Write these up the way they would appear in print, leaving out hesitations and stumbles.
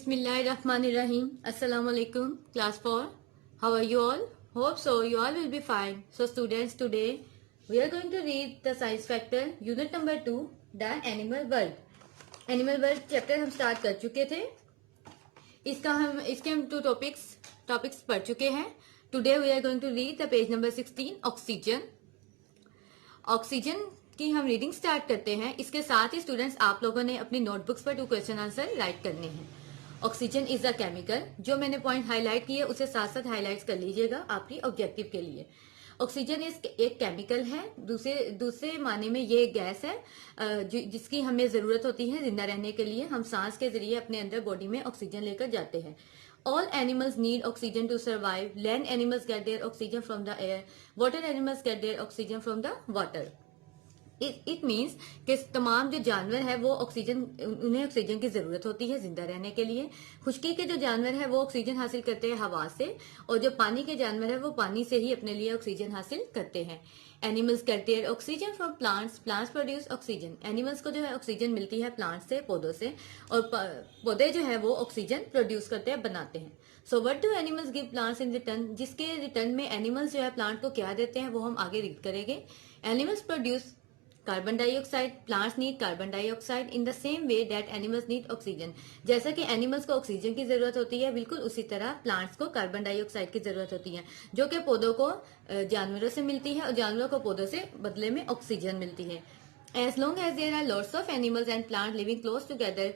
Bismillahirrahmanirrahim. Assalamu alaikum. Class 4. How are you all? Hope so. You all will be fine. So students, today we are going to read the science factor unit number 2, the animal world. Animal world chapter हम start कर चुके थे. इसके हम 2 topics पढ़ चुके हैं. Today we are going to read the page number 16, oxygen. Oxygen की हम रीडिंग स्टार्ट करते हैं. इसके साथ ही स्टूडेंट्स आप लोगों ने अपनी नोटबुक्स पर 2 क्वेश्चन आंसर राइट करने हैं. Oxygen is a chemical. जो मैंने पॉइंट हाईलाइट किए उसे साथ साथ हाईलाइट कर लीजिएगा आपकी ऑब्जेक्टिव के लिए. ऑक्सीजन एक केमिकल है. दूसरे माने में ये गैस है जिसकी हमें जरूरत होती है जिंदा रहने के लिए. हम सांस के जरिए अपने अंदर बॉडी में ऑक्सीजन लेकर जाते हैं. All animals need oxygen to survive. Land animals get their oxygen from the air. Water animals get their oxygen from the water. It means कि तमाम जो जानवर है वो उन्हें ऑक्सीजन की जरूरत होती है जिंदा रहने के लिए. खुश्की के जो जानवर है वो ऑक्सीजन हासिल करते हैं हवा से, और जो पानी के जानवर है वो पानी से ही अपने लिए ऑक्सीजन हासिल करते हैं. Animals get their oxygen from plants. Plants produce oxygen. Animals को जो है ऑक्सीजन मिलती है प्लांट से, पौधों से, और पौधे जो है वो ऑक्सीजन प्रोड्यूस करते हैं, बनाते हैं. So what do animals give plants in return. जिसके रिटर्न में एनिमल्स जो है प्लांट को क्या देते हैं वो हम आगे रीड करेंगे. Animals produce carbon dioxide. Plants need carbon dioxide in the same way that animals need oxygen. जैसा कि एनिमल्स को ऑक्सीजन की जरूरत होती है, बिल्कुल उसी तरह प्लांट्स को कार्बन डाइऑक्साइड की जरूरत होती है, जो कि पौधों को जानवरों से मिलती है और जानवरों को पौधों से बदले में ऑक्सीजन मिलती है. As long as there are lots of animals and plant living close together.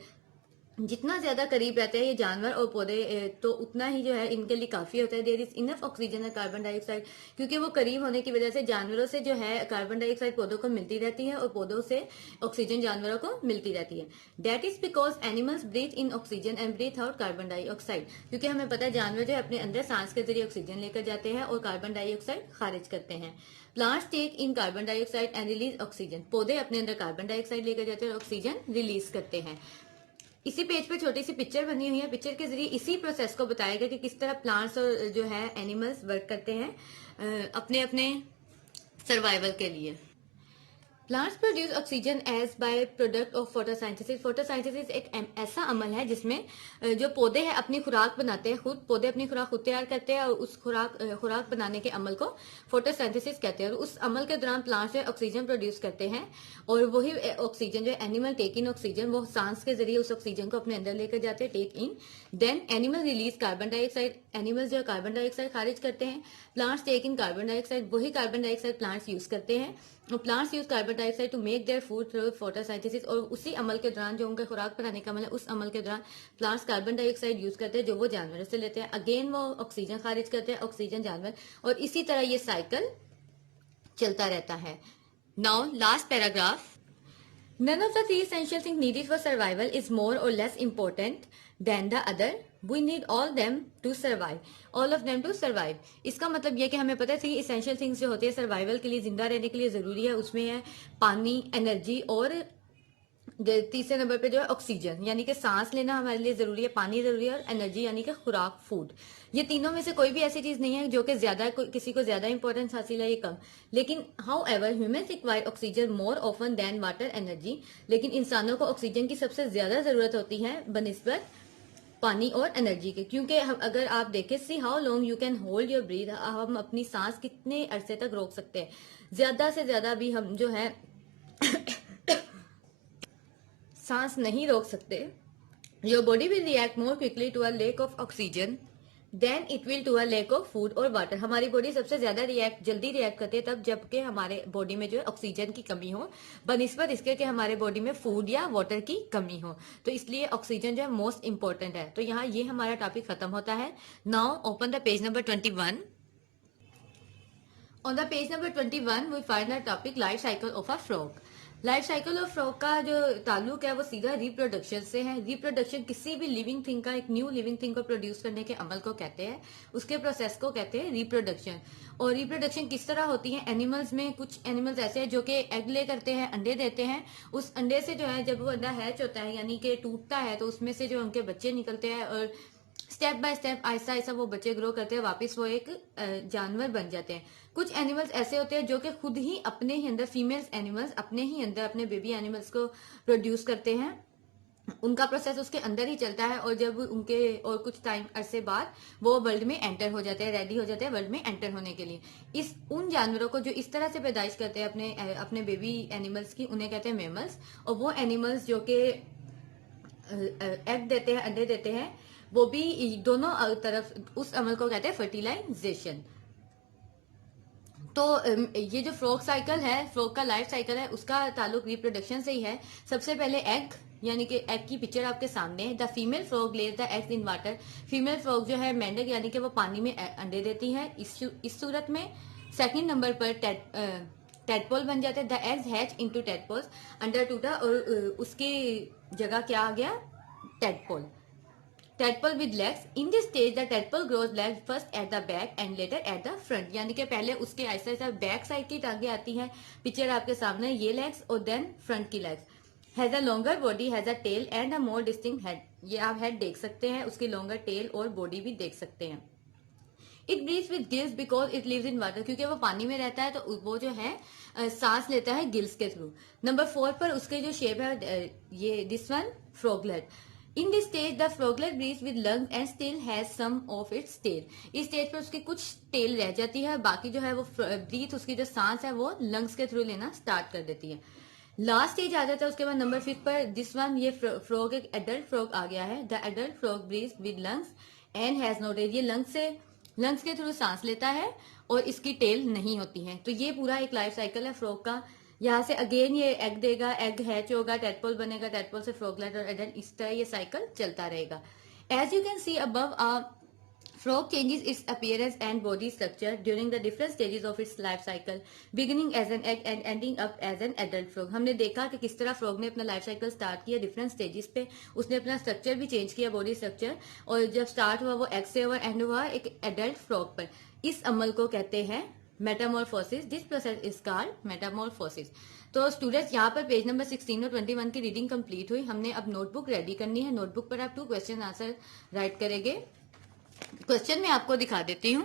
जितना ज्यादा करीब रहते हैं ये जानवर और पौधे तो उतना ही जो है इनके लिए काफी होता है. There is enough oxygen and carbon dioxide. क्योंकि वो करीब होने की वजह से जानवरों से जो है कार्बन डाइऑक्साइड पौधों को मिलती रहती है और पौधों से ऑक्सीजन जानवरों को मिलती रहती है. That is because animals breathe in oxygen and breathe out carbon dioxide. क्योंकि हमें पता है जानवर जो है अपने अंदर सांस के जरिए ऑक्सीजन लेकर जाते हैं और कार्बन डाइऑक्साइड खारिज करते हैं. Plants take in carbon dioxide and release oxygen. पौधे अपने अंदर कार्बन डाइऑक्साइड लेकर जाते हैं और ऑक्सीजन रिलीज करते हैं. इसी पेज पे छोटी सी पिक्चर बनी हुई है. पिक्चर के जरिए इसी प्रोसेस को बताया गया कि किस तरह प्लांट्स और जो है एनिमल्स वर्क करते हैं अपने अपने सर्वाइवल के लिए. Plants produce oxygen as by product of photosynthesis. Photosynthesis एक ऐसा अमल है जिसमें जो पौधे हैं अपनी खुराक बनाते हैं. पौधे अपनी खुराक खुद तैयार करते हैं और उस खुराक बनाने के अमल को फोटोसाइंथेसिस कहते हैं. और उस अमल के दौरान प्लांट्स जो ऑक्सीजन प्रोड्यूस करते हैं और वही ऑक्सीजन जो एनिमल टेक इन ऑक्सीजन, वो सांस के जरिए उस ऑक्सीजन को अपने अंदर लेकर जाते हैं, take in. Then animal release carbon dioxide. Animals जो कार्बन डाइऑक्साइड खारिज करते हैं. Plants take in carbon dioxide. वही कार्बन डाइऑक्साइड प्लांट्स यूज करते हैं. Plants use carbon dioxide to make their food through photosynthesis. और उसी अमल के दौरान जो उनका खुराक बनाने का अमल है उस अमल के दौरान प्लांट्स कार्बन डाइऑक्साइड यूज करते हैं जो वो जानवरों से लेते हैं. अगेन वो ऑक्सीजन खारिज करते हैं, ऑक्सीजन जानवर, और इसी तरह ये साइकिल चलता रहता है. Now last paragraph. None of the 3 essential things needed for survival is more or less important than the other. We need all them to survive. All of them to survive. इसका मतलब यह कि हमें पता है 3 essential things जो होती है सर्वाइवल के लिए, जिंदा रहने के लिए जरूरी है. उसमें है पानी, एनर्जी और तीसरे नंबर पे जो है ऑक्सीजन. यानी कि सांस लेना हमारे लिए जरूरी है, पानी जरूरी है, और एनर्जी यानी कि खुराक, फूड. ये तीनों में से कोई भी ऐसी चीज नहीं है जो कि ज्यादा किसी को ज्यादा इंपॉर्टेंस हासिल है, ये कम. लेकिन however humans require oxygen more often than water energy. लेकिन इंसानों को ऑक्सीजन की सबसे ज्यादा जरूरत होती है बनिस्बत पानी और एनर्जी के. क्योंकि अगर आप देखें, see how long you can hold your breathe. हम अपनी सांस कितने अरसे तक रोक सकते हैं. ज्यादा से ज्यादा भी हम जो है सांस नहीं रोक सकते. Your body will react more quickly to a lack of oxygen than it will to a lack of food और वाटर. हमारी बॉडी सबसे ज्यादा जल्दी रिएक्ट करती है तब जबकि हमारे बॉडी में जो है ऑक्सीजन की कमी हो, बनिस्बत इसके कि हमारे बॉडी में फूड या वाटर की कमी हो. तो इसलिए ऑक्सीजन जो है मोस्ट इंपॉर्टेंट है. तो यहाँ ये हमारा टॉपिक खत्म होता है. Now open the page number 21. On the page number 21 we find the topic life cycle of a frog. Life cycle of frog का जो ताल्लुक है वो सीधा रिप्रोडक्शन से है. रिप्रोडक्शन किसी भी लिविंग थिंग का, एक न्यू लिविंग थिंग को प्रोड्यूस करने के अमल को कहते हैं, उसके प्रोसेस को कहते हैं रिप्रोडक्शन. और रिप्रोडक्शन किस तरह होती है एनिमल्स में? कुछ एनिमल्स ऐसे हैं जो कि एग ले करते हैं, अंडे देते हैं. उस अंडे से जो है जब वो अंडा हैच होता है यानी कि टूटता है तो उसमें से जो उनके बच्चे निकलते हैं और step by step Aahista Aahista वो बच्चे ग्रो करते हैं, वापस वो एक जानवर बन जाते हैं. कुछ एनिमल्स ऐसे होते हैं जो कि खुद ही अपने ही अंदर, फीमेल्स एनिमल्स अपने ही अंदर अपने बेबी एनिमल्स को प्रोड्यूस करते हैं उनका प्रोसेस उसके अंदर ही चलता है, और जब उनके और कुछ टाइम अरसे बाद वो वर्ल्ड में एंटर हो जाते हैं, रेडी हो जाते हैं वर्ल्ड में एंटर होने के लिए। इस उन जानवरों को जो इस तरह से पैदाइश करते हैं अपने बेबी एनिमल्स की, उन्हें कहते हैं मेमल्स। और वो एनिमल्स जो कि एग देते हैं, अंडे देते हैं, वो भी दोनों तरफ उस अमल को कहते हैं फर्टिलाइजेशन। तो ये जो फ्रॉग साइकिल है, फ्रॉग का लाइफ साइकिल है, उसका ताल्लुक रिप्रोडक्शन से ही है। सबसे पहले एग, यानी कि एग की पिक्चर आपके सामने है। The female frog Lay's the eggs in water. Female frog जो है मेंढक, यानी कि वो पानी में अंडे देती है। इस सूरत में सेकंड नंबर पर टेडपोल बन जाते हैं। The eggs hatch into tadpoles. अंडा टूटा और उसकी जगह क्या आ गया? Tadpole. Tadpole with legs. In this stage, the tadpole grows legs first at the back and later at the front. यानी कि पहले उसके ऐसा ऐसा बैक साइड की टांगे आती हैं। पिक्चर आपके सामने, ये लेग्स और देन फ्रंट की legs. Has a longer body, has a tail and a more distinct head. ये आप हेड देख सकते हैं, उसकी लॉन्गर टेल और बॉडी भी देख सकते हैं। It breathes with gills because it lives in water. क्योंकि वो पानी में रहता है तो वो जो है सांस लेता है गिल्स के थ्रू। नंबर 4 पर उसके जो शेप है, ये this one froglet. In this stage the froglet breathes with lungs and still has some of its tail. इस स्टेज पर उसकी कुछ टेल रह जाती है, बाकी जो है वो ब्रीथ, उसकी जो सांस है वो लंग्स के थ्रू लेना स्टार्ट कर देती है। लास्ट स्टेज आ जाता है उसके बाद नंबर 5 पर, दिस वन, ये फ्रॉग एक एडल्ट फ्रॉग आ गया है। The adult frog breathes with lungs and has no tail. ये लंग्स के थ्रू सांस लेता है और इसकी टेल नहीं होती है। तो ये पूरा एक लाइफ साइकिल है फ्रॉग का। यहाँ से अगेन ये एग देगा, एग हैच होगा, टेडपोल बनेगा, टेडपोल से फ्रॉगलेट और एडल्ट, इस तरह ये साइकिल चलता रहेगा। As you can see above, frog changes its appearance and body structure during the different stages of its life cycle, beginning as an egg and ending up as an adult frog. हमने देखा कि किस तरह frog ने अपना life cycle start किया different stages पे। उसने अपना स्ट्रक्चर भी चेंज किया, बॉडी स्ट्रक्चर, और जब स्टार्ट हुआ वो एग से हुआ, एंड हुआ एक एडल्ट फ्रॉग पर। इस अमल को कहते हैं Metamorphosis. This process is called Metamorphosis. तो स्टूडेंट्स, यहाँ पर पेज नंबर 16 और 21 की रीडिंग कंप्लीट हुई। हमने अब नोटबुक रेडी करनी है। नोटबुक पर आप 2 क्वेश्चन आंसर राइट करेंगे। क्वेश्चन में आपको दिखा देती हूँ।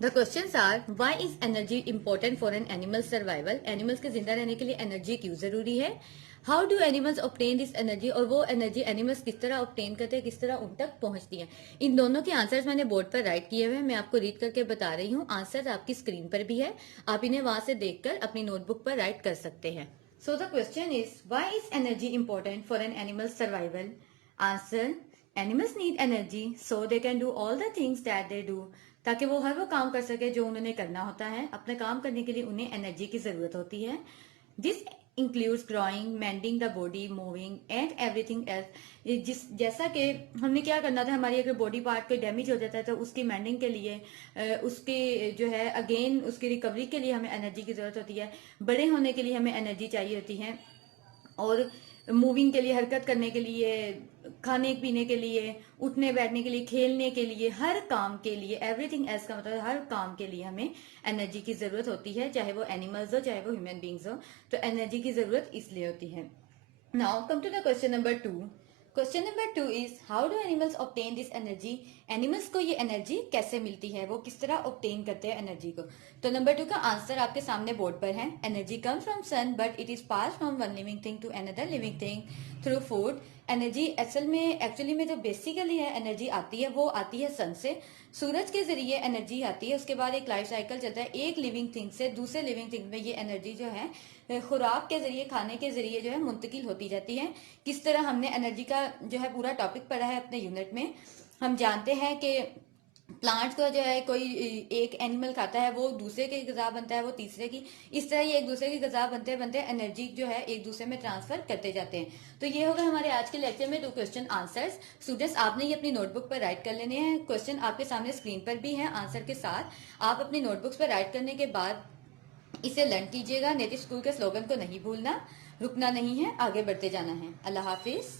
The questions are, why is energy important for an animal survival. Animals के जिंदा रहने के लिए एनर्जी क्यों जरूरी है। How do animals obtain this energy, और वो एनर्जी एनिमल्स किस तरह ऑब्टेन करते हैं, किस तरह उन तक पहुंचती है। इन दोनों के आंसर्स मैंने बोर्ड पर राइट किए हुए हैं, मैं आपको रीड करके बता रही हूँ। आंसर आपकी स्क्रीन पर भी है, आप इन्हें वहां से देखकर अपनी नोटबुक पर राइट कर सकते हैं। So the question is, why is energy important for an animal survival. Answer, animals need energy so they can do all the things that they do. ताकि वो हर वो काम कर सके जो उन्होंने करना होता है। अपने काम करने के लिए उन्हें एनर्जी की जरूरत होती है। This includes growing, mending the body, moving and everything else. जैसा कि हमने क्या करना था, हमारी अगर बॉडी पार्ट कोई डैमेज हो जाता है तो उसकी मेंडिंग के लिए, उसके जो है अगेन उसकी रिकवरी के लिए हमें एनर्जी की जरूरत होती है। बड़े होने के लिए हमें एनर्जी चाहिए होती है, और मूविंग के लिए, हरकत करने के लिए, खाने पीने के लिए, उठने बैठने के लिए, खेलने के लिए, हर काम के लिए, एवरीथिंग एल्स का मतलब हर काम के लिए हमें एनर्जी की जरूरत होती है, चाहे वो एनिमल्स हो चाहे वो ह्यूमन बींग्स हो। तो एनर्जी की जरूरत इसलिए होती है। Now come to the question number 2। Question number 2 is, how do animals obtain this energy. Animals को ये एनर्जी कैसे मिलती है, वो किस तरह ऑब्टेन करते हैं एनर्जी को। तो नंबर 2 का आंसर आपके सामने बोर्ड पर है। Energy comes from sun but it is pass from one living thing to another living thing through food. Energy actually में जो बेसिकली है एनर्जी आती है, वो आती है सन से। सूरज के जरिए एनर्जी आती है, उसके बाद एक लाइफ साइकिल चलता है एक लिविंग थिंग से दूसरे लिविंग थिंग में। ये एनर्जी जो है खुराक के जरिए, खाने के जरिए जो है मुंतकिल होती जाती है। किस तरह, हमने एनर्जी का जो है पूरा टॉपिक पढ़ा है अपने यूनिट में। हम जानते हैं कि प्लांट्स को जो है कोई एक एनिमल खाता है, वो दूसरे की ग़िज़ा बनता है, वो तीसरे की, इस तरह ये एक दूसरे की ग़िज़ा बनते बनते एनर्जी जो है एक दूसरे में ट्रांसफर करते जाते हैं। तो ये होगा हमारे आज के लेक्चर में 2 क्वेश्चन आंसर्स। स्टूडेंट्स, आपने ये अपनी नोटबुक पर राइट कर लेने हैं। क्वेश्चन आपके सामने स्क्रीन पर भी है आंसर के साथ। आप अपनी नोटबुक्स पर राइट करने के बाद इसे लर्न कीजिएगा। नेटिव स्कूल के स्लोगन को नहीं भूलना, रुकना नहीं है, आगे बढ़ते जाना है। अल्लाह हाफिज।